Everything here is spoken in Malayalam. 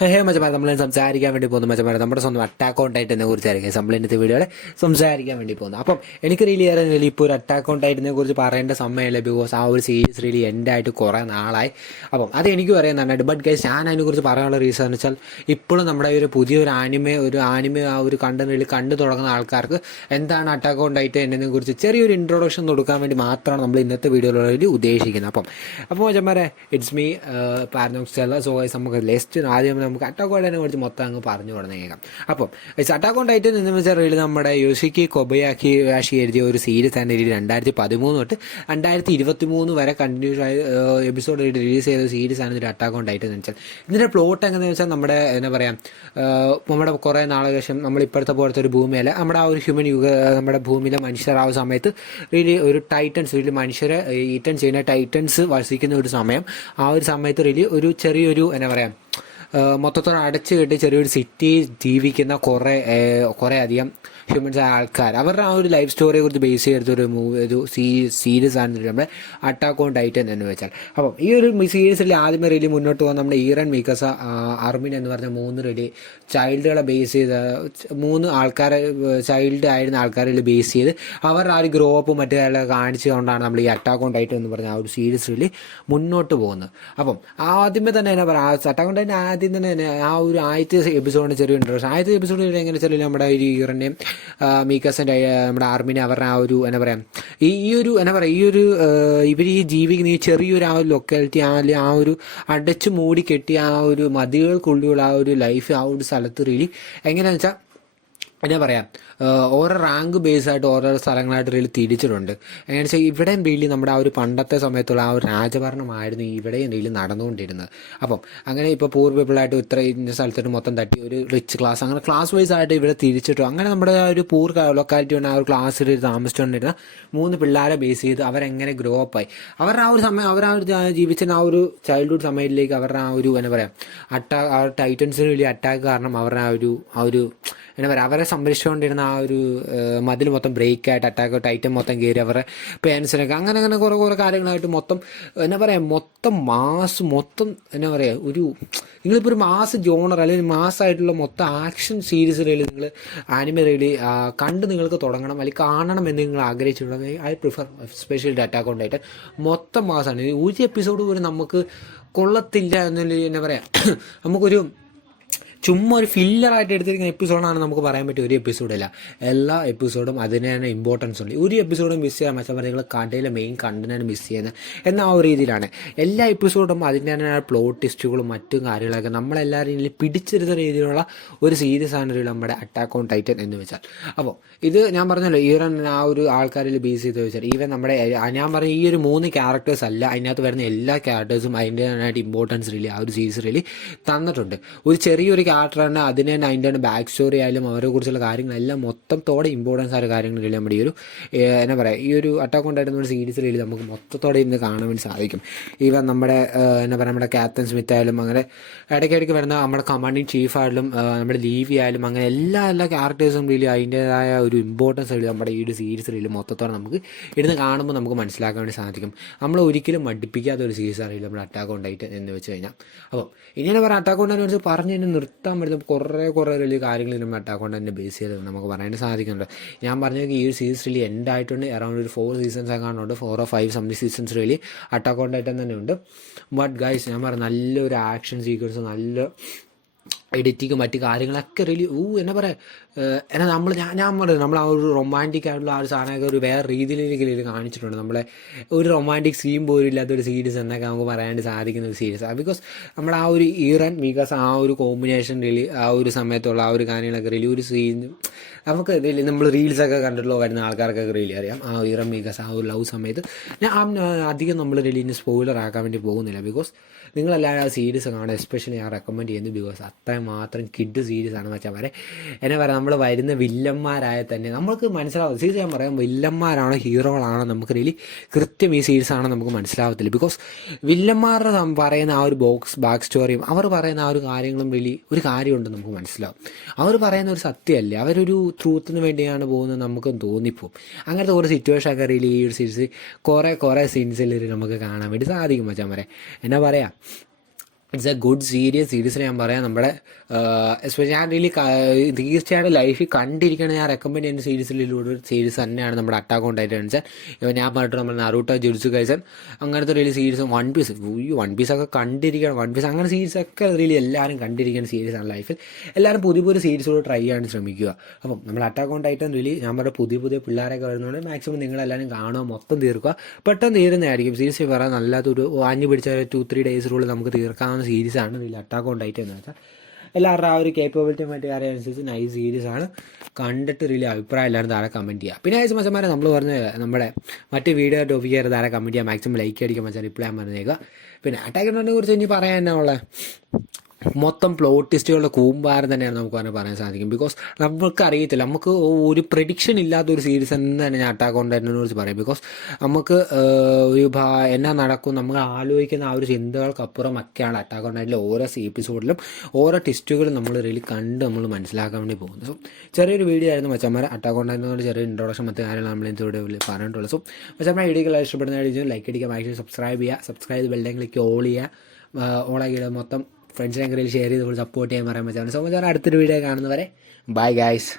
മച്ചമാരെ നമ്മൾ സംസാരിക്കാൻ വേണ്ടി പോകുന്നു. മച്ചമാരെ നമ്മുടെ സ്വന്തം അറ്റാക്ക് ഓൺ ടൈറ്റനെ കുറിച്ചായിരിക്കും നമ്മൾ ഇന്നത്തെ വീഡിയോയിൽ സംസാരിക്കാൻ വേണ്ടി പോകുന്നത്. അപ്പം എനിക്ക് ഇപ്പോൾ ഒരു അറ്റാക്ക് ഓൺ ടൈറ്റനെ കുറിച്ച് പറയേണ്ട സമയമല്ല. ബിക്കോസ് ആ ഒരു സീരീസ് എൻഡ് ആയിട്ട് കുറേ നാളായി. അപ്പം അത് എനിക്കും അറിയാൻ നന്നായിട്ട്. ബട്ട് ഗൈസ്, ഞാൻ അതിനെക്കുറിച്ച് പറയാനുള്ള റീസൺ എന്ന് വെച്ചാൽ ഇപ്പോഴും നമ്മുടെ ഒരു പുതിയൊരു ആനിമെ ആ ഒരു കണ്ടന്റ് കണ്ടു തുടങ്ങുന്ന ആൾക്കാർക്ക് എന്താണ് അറ്റാക്ക് ഓൺ ടൈറ്റൻ എന്നതിനെ കുറിച്ച് ചെറിയൊരു ഇൻട്രൊഡക്ഷൻ കൊടുക്കാൻ വേണ്ടി മാത്രമാണ് നമ്മൾ ഇന്നത്തെ വീഡിയോയിൽ ഉദ്ദേശിക്കുന്നത്. അപ്പം മച്ചമാരെ, ഇറ്റ്സ് മീ പാരനോക്സ്. സോ ഗൈസ്, നമുക്ക് ലെസ്റ്റ് ആദ്യം നമുക്ക് അറ്റാക്ക് ഓൺ ടൈറ്റനെ കുറിച്ച് മൊത്തം അങ്ങ് പറഞ്ഞു തുടങ്ങിയേക്കാം. അപ്പം അറ്റാക്ക് ഓൺ ടൈറ്റൻ എന്ന് വെച്ചാൽ നമ്മുടെ യോഷിക്കി കൊബയാഷി എഴുതിയ ഒരു സീരീസ് ആണ്. 2013 തൊട്ട് 2023 വരെ കണ്ടിന്യൂസ് ആയി എപ്പിസോഡ് റിലീസ് ചെയ്ത സീരീസ് ആണ് ഇതിൻ്റെ അറ്റാക്ക് ഓൺ ടൈറ്റൻ എന്ന് വെച്ചാൽ. ഇതിൻ്റെ പ്ലോട്ട് എങ്ങനെയാണെന്ന് വെച്ചാൽ നമ്മുടെ കുറേ നാളെ ശേഷം നമ്മൾ ഇപ്പോഴത്തെ പോലത്തെ ഒരു ഭൂമിയല്ല, നമ്മുടെ ആ ഒരു നമ്മുടെ ഭൂമിയിലെ മനുഷ്യർ ആ ഒരു സമയത്ത് ഒരു ടൈറ്റൻസ് മനുഷ്യരെ ഈറ്റൻ ചെയ്യുന്ന ടൈറ്റൻസ് വസിക്കുന്ന ഒരു സമയം. ആ ഒരു സമയത്ത് ഒരു ചെറിയൊരു മൊത്തത്തോടെ അടച്ചു കെട്ടി ചെറിയൊരു സിറ്റി ജീവിക്കുന്ന കുറേ അധികം ഹ്യൂമൻസ് ആൾക്കാർ, അവരുടെ ആ ഒരു ലൈഫ് സ്റ്റോറിയെ കുറിച്ച് ബേസ് ചെയ്തൊരു സീരീസ് ആണ് നമ്മുടെ അറ്റാക്ക് ഓൺ ടൈറ്റൻ എന്ന് വെച്ചാൽ. അപ്പം ഈ ഒരു സീരീസിൽ ആദ്യമേ മുന്നോട്ട് പോകുന്ന നമ്മുടെ ഈറൻ മിക്കസ അർമിൻ എന്ന് പറഞ്ഞ 3 ചൈൽഡുകളെ ബേസ് ചെയ്ത് 3 ആൾക്കാരെ ചൈൽഡ് ആയിരുന്ന ആൾക്കാരെ ബേസ് ചെയ്ത് അവരുടെ ആ ഒരു ഗ്രോ അപ്പ് മറ്റേ കാണിച്ചുകൊണ്ടാണ് നമ്മൾ ഈ അറ്റാക്ക് ഓൺ ടൈറ്റൻ എന്ന് പറഞ്ഞ ആ ഒരു സീരീസിൽ മുന്നോട്ട് പോകുന്നത്. അപ്പം ആദ്യമേ തന്നെ അറ്റാക്ക് ഓൺ ടൈറ്റൻ ആദ്യം തന്നെ ആ ഒരു ആദ്യത്തെ എപ്പിസോഡിന് ചെറിയ ഇൻട്രസ്റ്റ്. ആദ്യത്തെ എപ്പിസോഡിൽ എങ്ങനെ വെച്ചാൽ നമ്മുടെ ഒരു ഈറൻ്റെയും മീക്കസിൻ്റെ നമ്മുടെ ആർമിനെ അവരുടെ ആ ഒരു ഇവർ ഈ ജീവിക്കുന്ന ഈ ചെറിയൊരു ആ ഒരു ലൊക്കാലിറ്റി ആ ഒരു അടച്ചു മൂടി കെട്ടിയ ആ ഒരു മതിലുകൾക്കുള്ളിലുള്ള ആ ഒരു ലൈഫ് ആ ഒരു സ്ഥലത്ത് എങ്ങനെയാണെന്ന് വെച്ചാൽ ഓരോ റാങ്ക് ബേസായിട്ട് ഓരോ സ്ഥലങ്ങളായിട്ട് തിരിച്ചിട്ടുണ്ട്. എങ്ങനെ വെച്ചാൽ ഇവിടെയും നമ്മുടെ ആ ഒരു പണ്ടത്തെ സമയത്തുള്ള ആ ഒരു രാജഭരണമായിരുന്നു ഇവിടെയും നടന്നുകൊണ്ടിരുന്നത്. അപ്പം അങ്ങനെ ഇപ്പോൾ പൂർ പീപ്പിളായിട്ട് ഇന്ന സ്ഥലത്തോട്ട് മൊത്തം തട്ടി ഒരു റിച്ച് ക്ലാസ്, അങ്ങനെ ക്ലാസ് വൈസ് ആയിട്ട് ഇവിടെ തിരിച്ചിട്ടു. അങ്ങനെ നമ്മുടെ ആ ഒരു പൂർ ലൊക്കാലിറ്റി ഉണ്ട്, ആ ഒരു ക്ലാസ്സിൽ താമസിച്ചുകൊണ്ടിരുന്ന 3 പിള്ളേരെ ബേസ് ചെയ്ത് അവരെങ്ങനെ ഗ്രോ അപ്പ് ആയി, അവരുടെ ആ ഒരു സമയം അവർ ആ ഒരു ജീവിച്ചിരുന്ന ആ ഒരു ചൈൽഡ്ഹുഡ് സമയത്തിലേക്ക് അവരുടെ ആ ഒരു ആ ടൈറ്റൻസിന് വലിയ അറ്റാക്ക് കാരണം അവരുടെ ആ ഒരു അവരെ സംരക്ഷിച്ചുകൊണ്ടിരുന്ന ആ ഒരു മതിൽ മൊത്തം ബ്രേക്കായിട്ട് അറ്റാക്ക് ടൈറ്റൻ മൊത്തം കയറി അവരുടെ പേരൻസിനൊക്കെ അങ്ങനെ കുറേ കാര്യങ്ങളായിട്ട് മൊത്തം നിങ്ങളിപ്പോൾ ഒരു മാസ് ജോണർ അല്ലെങ്കിൽ മാസ്സായിട്ടുള്ള മൊത്തം ആക്ഷൻ സീരീസ് നിങ്ങൾ ആനിമെ കണ്ട് നിങ്ങൾക്ക് തുടങ്ങണം അല്ലെങ്കിൽ കാണണം എന്ന് നിങ്ങൾ ആഗ്രഹിച്ചിട്ടുണ്ടെങ്കിൽ I prefer specially Attack on Titan. മൊത്തം മാസമാണ്. ഒരു എപ്പിസോഡ് പോലും നമുക്ക് കൊള്ളത്തില്ല എന്നല്ലേ നമുക്കൊരു ചുമ്മാ ഒരു ഫില്ലറായിട്ട് എടുത്തിരിക്കുന്ന എപ്പിസോഡാണ് നമുക്ക് പറയാൻ പറ്റിയ ഒരു എപ്പിസോഡല്ല. എല്ലാ എപ്പിസോഡും അതിന് തന്നെ ഇമ്പോർട്ടൻസ് ഉണ്ട്. ഒരു എപ്പിസോഡും മിസ് ചെയ്യാൻ വെച്ചാൽ നിങ്ങൾ കണ്ടയിലെ മെയിൻ കണ്ടന്റാണ് മിസ് ചെയ്യുന്നത് എന്ന ആ ഒരു രീതിയിലാണ്. എല്ലാ എപ്പിസോഡും അതിൻ്റെ തന്നെ പ്ലോട്ട് ട്വിസ്റ്റുകളും മറ്റും കാര്യങ്ങളൊക്കെ നമ്മളെല്ലാവരും പിടിച്ചിരുന്ന രീതിയിലുള്ള ഒരു സീരീസാണ് നമ്മുടെ അറ്റാക്ക് ഓൺ ടൈറ്റൻ എന്ന് വെച്ചാൽ. അപ്പോൾ ഇത് ഞാൻ പറഞ്ഞല്ലോ, ഈവൻ ആ ഒരു ആൾക്കാരിൽ ബേസ് ചെയ്ത് വെച്ചാൽ ഈവൻ ഞാൻ പറഞ്ഞ ഈ ഒരു 3 ക്യാരക്ടേഴ്സ് അല്ല, അതിനകത്ത് വരുന്ന എല്ലാ ക്യാരക്ടേഴ്സും അതിൻ്റെതായിട്ട് ഇമ്പോർട്ടൻസ് ആ ഒരു സീരീസ് തന്നിട്ടുണ്ട്. ഒരു ചെറിയൊരു ക്യാരക്ടറാണ്, അതിന് തന്നെ അതിൻ്റെ ബാക്ക് സ്റ്റോറി ആയാലും അവരെ കുറിച്ചുള്ള കാര്യങ്ങളെല്ലാം മൊത്തത്തോടെ ഇമ്പോർട്ടൻസ് ആയ കാര്യങ്ങളില്ല നമ്മുടെ ഈ ഒരു ഈ ഒരു അറ്റാക്ക് ഓൺ ടൈറ്റൻ ഒരു സീരീസിൽ നമുക്ക് മൊത്തത്തോടെ ഇന്ന് കാണാൻ വേണ്ടി സാധിക്കും. ഈവൻ നമ്മുടെ ക്യാപ്റ്റൻ സ്മിത്ത് ആയാലും അങ്ങനെ ഇടയ്ക്കിടയ്ക്ക് വരുന്ന നമ്മുടെ കമാൻഡിങ് ചീഫായാലും നമ്മുടെ ലീവി ആയാലും അങ്ങനെ എല്ലാ ക്യാരക്ടേഴ്സും അതിൻ്റേതായ ഒരു ഇമ്പോർട്ടൻസ് നമ്മുടെ ഈ ഒരു സീരീസിൽ മൊത്തത്തോടെ നമുക്ക് ഇരുന്ന് കാണുമ്പോൾ നമുക്ക് മനസ്സിലാക്കാൻ വേണ്ടി സാധിക്കും. നമ്മൾ ഒരിക്കലും മടുപ്പിക്കാത്ത ഒരു സീരീസ് അറിയില്ല നമ്മുടെ അറ്റാക്ക് ഓൺ ടൈറ്റൻ എന്ന് വെച്ച് കഴിഞ്ഞാൽ. അപ്പോൾ ഇങ്ങനെ അറ്റാക്ക് ഓൺ ടൈറ്റൻ വെച്ച് പറഞ്ഞ് തന്നെ നിർത്താൻ പറ്റുന്ന കുറേ വലിയ കാര്യങ്ങൾ നമ്മൾ അറ്റാക്ക് ഓൺ ടൈറ്റനെ ബേസ് ചെയ്ത് നമുക്ക് പറയാൻ സാധിക്കുന്നുണ്ട്. ഞാൻ പറഞ്ഞത് ഈ ഒരു സീരീസ് എൻഡ് ആയിട്ടുണ്ട്. അറൗണ്ട് ഒരു 4 സീസൺസ് ആകാനുണ്ട്, 4 or 5 something seasons Attack on Titan തന്നെ ഉണ്ട്. ബട്ട് ഗൈസ്, ഞാൻ പറഞ്ഞ നല്ലൊരു ആക്ഷൻ സീക്വൻസ്, നല്ല എഡിറ്റിങ് മറ്റു കാര്യങ്ങളൊക്കെ ഞാൻ പറയുന്നത് നമ്മൾ ആ ഒരു റൊമാൻറ്റിക് ആയിട്ടുള്ള ആ ഒരു സാധനമൊക്കെ ഒരു വേറെ രീതിയിലേക്ക് കാണിച്ചിട്ടുണ്ട്. നമ്മളെ ഒരു റൊമാൻറ്റിക് സീൻ പോലും ഇല്ലാത്തൊരു സീരീസ് എന്നൊക്കെ നമുക്ക് പറയാൻ സാധിക്കുന്ന ഒരു സീരീസാണ്. ബിക്കോസ് നമ്മൾ ആ ഒരു ഈറൻ മികസ് ആ ഒരു കോമ്പിനേഷൻ ആ ഒരു സമയത്തുള്ള ആ ഒരു കാര്യങ്ങളൊക്കെ ഒരു സീൻ നമുക്ക് നമ്മൾ റീൽസൊക്കെ കണ്ടിട്ടുള്ള വരുന്ന ആൾക്കാർക്കൊക്കെ അറിയാം. ആ ഈറൻ മികസ് ആ ഒരു ലവ് സമയത്ത് ഞാൻ അധികം നമ്മൾ സ്പോയിലർ ആക്കാൻ വേണ്ടി പോകുന്നില്ല. ബിക്കോസ് നിങ്ങളെല്ലാവരും ആ സീരീസ് കാണാൻ എസ്പെഷ്യലി ഞാൻ റെക്കമെൻഡ് ചെയ്യുന്നു. ബിക്കോസ് അത്രമാത്രം കിഡ് സീരീസാണ് വെച്ചാൽ നമ്മൾ വരുന്ന വില്ലന്മാരായ തന്നെ നമുക്ക് മനസ്സിലാവും. സീരീസ് ഞാൻ പറയാം, വില്ലന്മാരാണോ ഹീറോകളാണോ നമുക്ക് കൃത്യം ഈ സീരീസാണോ നമുക്ക് മനസ്സിലാവത്തില്ല. ബിക്കോസ് വില്ലന്മാരുടെ പറയുന്ന ആ ഒരു ബാക്ക് സ്റ്റോറിയും അവർ പറയുന്ന ആ ഒരു കാര്യങ്ങളും ഒരു കാര്യമുണ്ട് നമുക്ക് മനസ്സിലാവും. അവർ പറയുന്ന ഒരു സത്യമല്ലേ, അവരൊരു ട്രൂത്തിന് വേണ്ടിയാണ് പോകുന്നത് നമുക്ക് തോന്നിപ്പോവും. അങ്ങനത്തെ ഒരു സിറ്റുവേഷൻ ഒക്കെ ഈ ഒരു സീരീസ് കുറേ സീൻസിൽ നമുക്ക് കാണാൻ വേണ്ടി സാധിക്കും. മച്ചാൻ എന്നാ പറയാം, ഇറ്റ്സ് എ ഗുഡ് സീരീസിന് ഞാൻ പറയാം നമ്മുടെ എസ്പെഷ്യലി ഞാൻ റിയലി തീർച്ചയായിട്ടും ലൈഫിൽ കണ്ടിരിക്കണം. ഞാൻ റെക്കമെൻഡ് ചെയ്യുന്ന സീരീസിലൂടെ ഒരു സീരീസ് തന്നെയാണ് നമ്മുടെ അറ്റാക്ക് ഓൺ ടൈറ്റൻസ്. ഇപ്പോൾ ഞാൻ പറഞ്ഞിട്ട് നമ്മൾ നറൂട്ടോ ജുജുത്സു കൈസൻ അങ്ങനത്തെ റിയലി സീരീസ്, വൺ പീസൊക്കെ കണ്ടിരിക്കണം. വൺ പീസ് അങ്ങനെ സീരീസൊക്കെ റിയലി എല്ലാവരും കണ്ടിരിക്കുന്ന സീരീസാണ് ലൈഫിൽ. എല്ലാവരും പുതിയ പുതിയ സീരീസുകൾ ട്രൈ ചെയ്യാൻ ശ്രമിക്കുക. അപ്പം നമ്മൾ അറ്റാക്ക് ഓൺ ടൈറ്റൻ റിയലി ഞാൻ പറഞ്ഞ പുതിയ പുതിയ പിള്ളേരൊക്കെ വരുന്നതുകൊണ്ട് മാക്സിമം നിങ്ങളെല്ലാവരും കാണുക, മൊത്തം തീർക്കുക. പെട്ടെന്ന് തീരുന്നതായിരിക്കും. സീരീസ് പറയാൻ നല്ലതൊരു ആഞ്ഞു പിടിച്ച 2-3 ഡേയ്സിനുള്ളിൽ നമുക്ക് തീർക്കാവുന്ന സീരീസാണ് ഇതിൽ അറ്റാക്ക് ഓൺ ടൈറ്റൻ എന്ന് വെച്ചാൽ. എല്ലാവരുടെ ആ ഒരു കേപ്പബിലിറ്റി മറ്റു കാര്യം അനുസരിച്ച് നൈസ് സീരീസാണ്. കണ്ടിട്ട് റിയലി അഭിപ്രായം എല്ലാവരും താഴെ കമൻറ്റ് ചെയ്യുക. പിന്നെ ആഴ്ച മച്ചന്മാരെ നമ്മൾ പറഞ്ഞ നമ്മുടെ മറ്റ് വീഡിയോ ടോപ്പിക് ആയിട്ട് താഴെ കമൻറ്റ് ചെയ്യുക. മാക്സിമം ലൈക്ക് അടിക്കാൻ മച്ചാൽ റിപ്ലൈ ചെയ്യാൻ പറഞ്ഞേക്കുക. പിന്നെ അറ്റാക്ക് ഓൺ ടൈറ്റനെ കുറിച്ച് ഇനി പറയാൻ തന്നെ ഉള്ളത് മൊത്തം പ്ലോട്ട് ട്വിസ്റ്റുകളുടെ കൂമ്പാരം തന്നെയാണ് നമുക്ക് പറയാൻ സാധിക്കും. ബിക്കോസ് നമുക്ക് അറിയത്തില്ല, നമുക്ക് ഒരു പ്രഡിക്ഷൻ ഇല്ലാത്തൊരു സീരീസ് എന്ന് തന്നെ ഞാൻ അറ്റാക്ക് ഓൺ ടൈറ്റനെ കുറിച്ച് പറയും. ബിക്കോസ് നമുക്ക് ഒരു എന്നാ നടക്കും നമുക്ക് ആലോചിക്കുന്ന ആ ഒരു ചിന്തകൾക്കപ്പുറം ഒക്കെയാണ് അറ്റാക്ക് ഓൺ ടൈറ്റനിലെ ഓരോ എപ്പിസോഡിലും ഓരോ ട്വിസ്റ്റുകളും നമ്മൾ റിയലി കണ്ട് നമ്മൾ മനസ്സിലാക്കാൻ വേണ്ടി പോകുന്നത്. സോ ചെറിയൊരു വീഡിയോ ആയിരുന്നു മച്ചന്മാരെ. അറ്റാക്ക് ഓൺ ടൈറ്റനോട് ചെറിയ ഇൻട്രോഡക്ഷൻ മറ്റു കാര്യങ്ങൾ നമ്മൾ ഇതിലൂടെ പറഞ്ഞിട്ടുള്ളത്. സോ മച്ചന്മാരെ വീഡിയോകൾ ഇഷ്ടപ്പെടുന്ന വീഡിയോ ലൈക്ക് അടിക്കുക, മാക്സിമം സബ്സ്ക്രൈബ് ചെയ്യുക. സബ്സ്ക്രൈബ് ബെൽ ക്ലിക്ക് ഓൾ ചെയ്യുക. ഓളാക്കിയിട്ട് മൊത്തം ഫ്രണ്ട്സിനെ ഷെയർ ചെയ്ത് സപ്പോർട്ട് ചെയ്യാൻ പറയാൻ പറ്റും. സോ മച്ചാൻ അടുത്തൊരു വീഡിയോ കാണുന്നവരെ ബൈ ഗൈസ്.